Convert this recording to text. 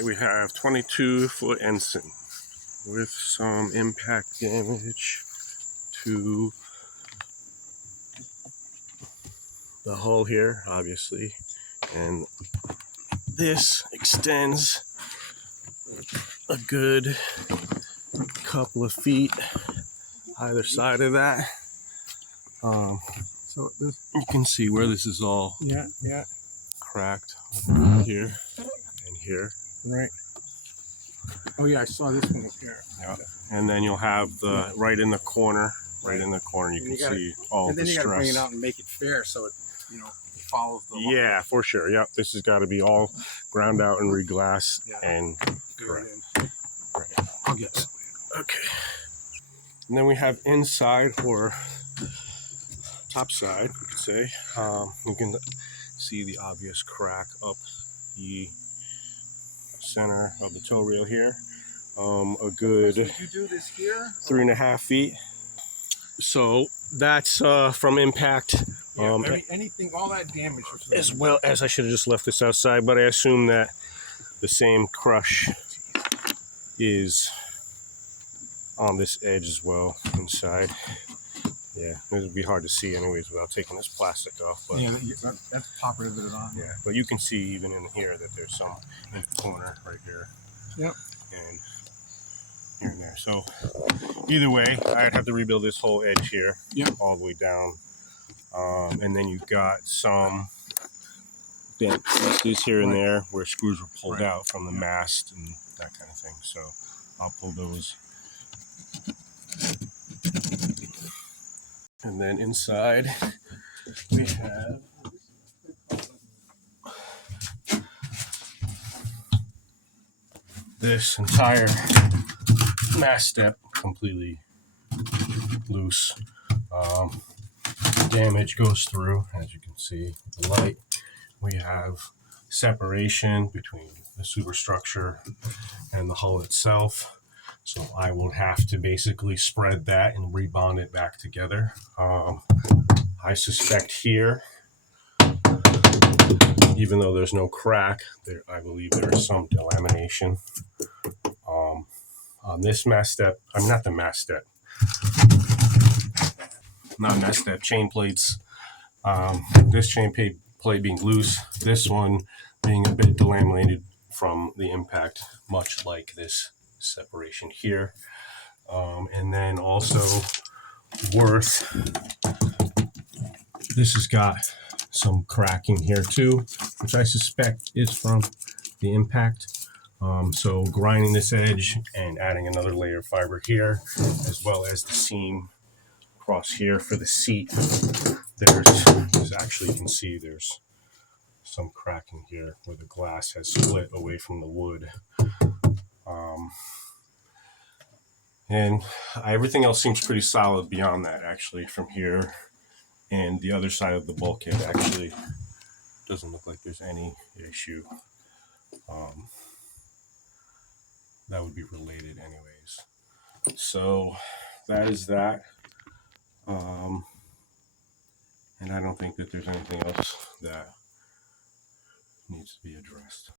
Okay, we have 22-foot ensign with some impact damage to the hull here, obviously, and this extends a good couple of feet either side of that. So this, you can see where this is all cracked here and here. Right. Oh yeah, I saw this one up here. Yeah. And then you'll have the right in the corner, you can see all the stress. And then you got to bring it out and make it fair so it, follows the line. Yeah, for sure. Yep, this has got to be all ground out and re-glassed and correct. Right. I'll get it. Okay. And then we have inside, or top side, we could say. You can see the obvious crack up the center of the toe rail here. A good Did you do this here? 3.5 feet. So that's from impact. Anything, all that damage. As well as, I should have just left this outside, but I assume that the same crush is on this edge as well inside. Yeah, it would be hard to see anyways without taking this plastic off. But yeah, that's proper to put it on. Yeah, but you can see even in here that there's some in the corner right here. Yep. And here and there. So either way, I'd have to rebuild this whole edge here. Yep. All the way down. And then you've got some bent pieces here and there where screws were pulled out from the mast and that kind of thing. So I'll pull those. And then inside we have this entire mast step completely loose. Damage goes through, as you can see with the light. We have separation between the superstructure and the hull itself. So I will have to basically spread that and rebond it back together. I suspect here, even though there's no crack, I believe there is some delamination. On this mast step, I'm not the mast step. Not mast step, chain plates. This chain plate being loose, this one being a bit delaminated from the impact, much like this separation here. And then also this has got some cracking here too, which I suspect is from the impact. So grinding this edge and adding another layer of fiber here, as well as the seam across here for the seat. There's actually, you can see there's some cracking here where the glass has split away from the wood. And everything else seems pretty solid beyond that, actually, from here. And the other side of the bulkhead actually doesn't look like there's any issue. That would be related anyways. So that is that. And I don't think that there's anything else that needs to be addressed.